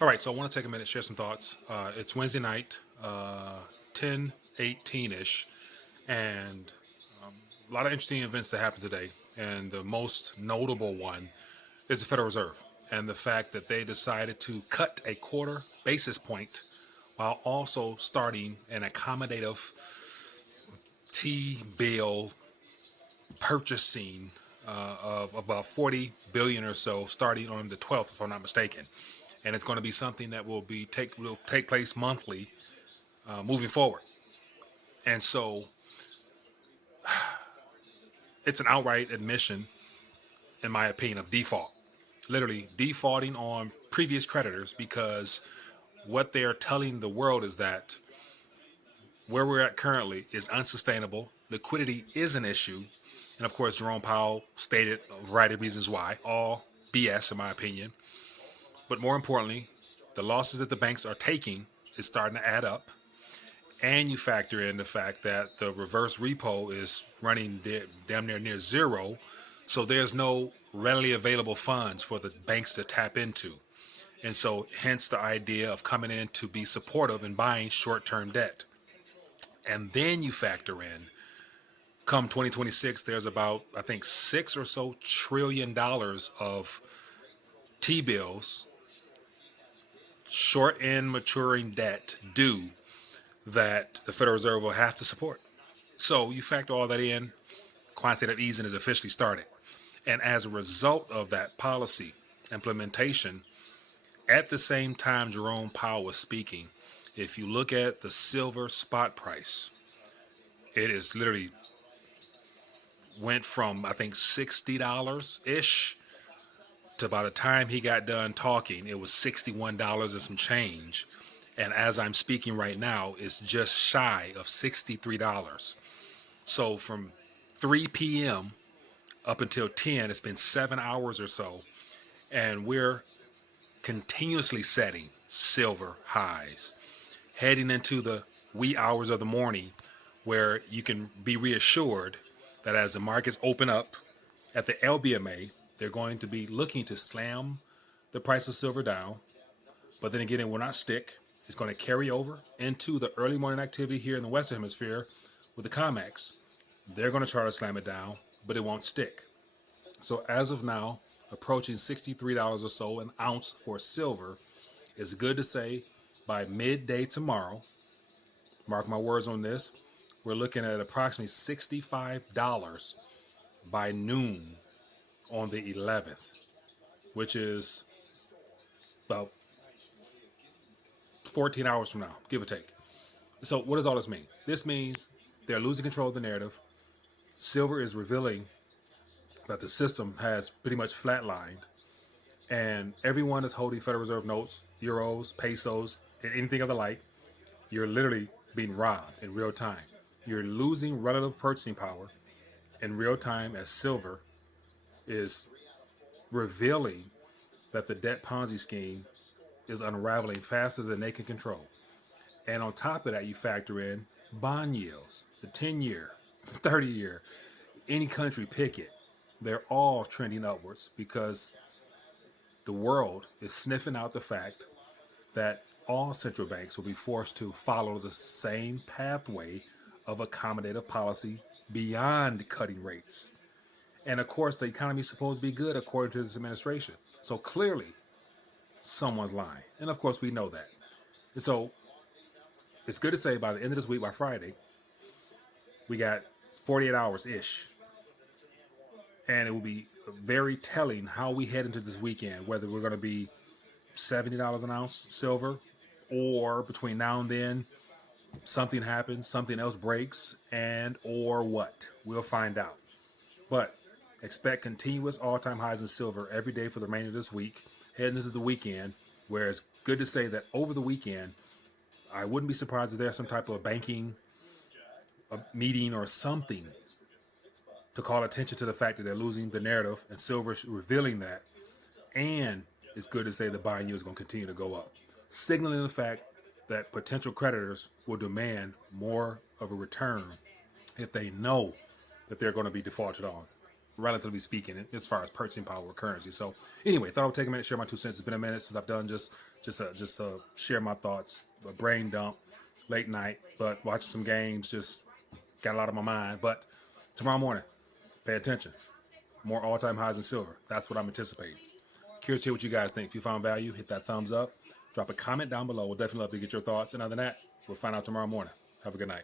All right, so I want to take a minute, share some thoughts. It's Wednesday night, 10:18ish, and a lot of interesting events that happened today. And the most notable one is the Federal Reserve and the fact that they decided to cut a quarter basis point while also starting an accommodative T bill purchasing of about 40 billion or so starting on the 12th, if I'm not mistaken. And it's going to be something that will take place monthly moving forward. And so it's an outright admission, in my opinion, of default. Literally defaulting on previous creditors, because what they are telling the world is that where we're at currently is unsustainable. Liquidity is an issue. And of course, Jerome Powell stated a variety of reasons why, all BS in my opinion. But more importantly, the losses that the banks are taking is starting to add up. And you factor in the fact that the reverse repo is running damn near zero. So there's no readily available funds for the banks to tap into. And so hence the idea of coming in to be supportive and buying short-term debt. And then you factor in, come 2026, there's about, I think, $6 or so trillion of T-bills, short and maturing debt due, that the Federal Reserve will have to support. So you factor all that in, quantitative easing is officially started. And as a result of that policy implementation, at the same time Jerome Powell was speaking, if you look at the silver spot price, it is literally went from, I think, $60 ish to, by the time he got done talking, it was $61 and some change. And as I'm speaking right now, it's just shy of $63. So from 3 p.m. up until 10, it's been 7 hours or so. And we're continuously setting silver highs, heading into the wee hours of the morning, where you can be reassured that as the markets open up at the LBMA, they're going to be looking to slam the price of silver down. But then again, it will not stick. It's going to carry over into the early morning activity here in the Western Hemisphere with the COMEX. They're going to try to slam it down, but it won't stick. So as of now, approaching $63 or so an ounce for silver, is good to say by midday tomorrow, mark my words on this, we're looking at approximately $65 by noon on the 11th, which is about 14 hours from now, give or take. So what does all this mean? This means they're losing control of the narrative. Silver is revealing that the system has pretty much flatlined, and everyone is holding Federal Reserve notes, euros, pesos, and anything of the like. You're literally being robbed in real time. You're losing relative purchasing power in real time as silver is revealing that the debt Ponzi scheme is unraveling faster than they can control. And on top of that, you factor in bond yields, the 10-year, 30-year, any country, pick it. They're all trending upwards because the world is sniffing out the fact that all central banks will be forced to follow the same pathway of accommodative policy beyond cutting rates. And of course, the economy is supposed to be good according to this administration. So clearly, someone's lying. And of course, we know that. And so it's good to say by the end of this week, by Friday, we got 48 hours-ish. And it will be very telling how we head into this weekend, whether we're going to be $70 an ounce silver, or between now and then, something happens, something else breaks, and or what. We'll find out. But expect continuous all-time highs in silver every day for the remainder of this week, heading into the weekend, where it's good to say that over the weekend, I wouldn't be surprised if there's some type of banking meeting or something to call attention to the fact that they're losing the narrative, and silver revealing that. And it's good to say the buying yield is going to continue to go up, signaling the fact that potential creditors will demand more of a return if they know that they're going to be defaulted on, relatively speaking, as far as purchasing power or currency. So anyway, thought I would take a minute to share my 2 cents. It's been a minute since I've done just just share my thoughts, a brain dump, late night, but watching some games just got a lot on my mind. But tomorrow morning, pay attention. More all-time highs in silver. That's what I'm anticipating. Curious to hear what you guys think. If you found value, hit that thumbs up. Drop a comment down below. We'll definitely love to get your thoughts. And other than that, we'll find out tomorrow morning. Have a good night.